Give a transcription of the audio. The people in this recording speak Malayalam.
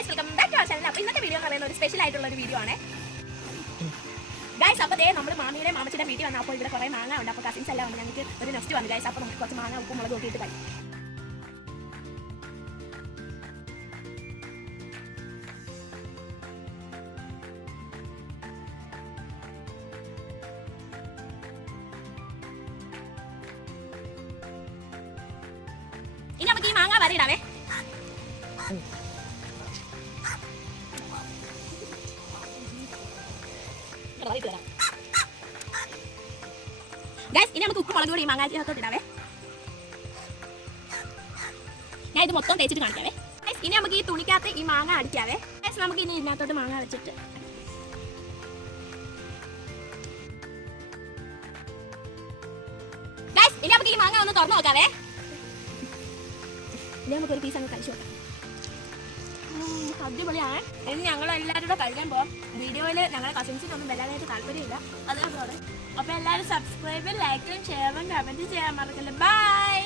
Guys welcome back to our channel. അപ്പോൾ ഇന്നത്തെ വീഡിയോ എന്ന് പറയുന്നത് ഒരു സ്പെഷ്യൽ ആയിട്ടുള്ള ഒരു വീഡിയോ ആണ് ഗൈസ്. അപ്പോൾ നമ്മൾ മാമിയുടെ മാമച്ചിയുടെ വീട്ടിൽ വന്നാൽ അപ്പോൾ ഇവിടെ കുറേ മാങ്ങ ഉണ്ട്. അപ്പോൾ കസിൻസ് എല്ലാം ഉണ്ട്. ഞങ്ങൾക്ക് ഒരു നെസ്റ്റ് വന്നു ഗൈസ്. അപ്പോൾ നമുക്ക് കുറച്ച് മാങ്ങ ഉപ്പും മുളക് കൂട്ടിയിട്ട് കഴിയും. ഇനി നമുക്ക് ഈ മാങ്ങ വരയിടാവേ. ഗൈസ് ഇനി നമുക്ക് ഉപ്പ് മുളക് കൂടി ഈ മാങ്ങാത്തോട്ട് ഇടാവേ. ഞാൻ ഇത് മൊത്തം തേച്ചിട്ട് കാണിക്കാവേ. ഗൈസ് ഇനി നമുക്ക് ഈ തുണിക്കകത്ത് ഈ മാങ്ങ അടിക്കാവേ. ഗൈസ് നമുക്ക് ഇനി ഇതിനകത്തോട്ട് മാങ്ങ വെച്ചിട്ട് ഗൈസ് ഇനി നമുക്ക് ഈ മാങ്ങ ഒന്ന് തുറന്നു നോക്കാവേ. ഇനി നമുക്കൊരു പീസ് അങ്ങ് കഴിച്ചു നോക്കാം. അടിപൊളിയാണ്. ഇനി ഞങ്ങൾ എല്ലാവരും കൂടെ കഴിക്കാൻ പോകാം. വീഡിയോയിൽ ഞങ്ങളുടെ കസിൻസിനൊന്നും വല്ലാതായിട്ട് താല്പര്യമില്ല, അതേപോലെ. അപ്പോൾ എല്ലാവരും സബ്സ്ക്രൈബും ലൈക്കും ഷെയറും കമൻറ്റും ചെയ്യാൻ മറക്കല്ലേ. ബൈ.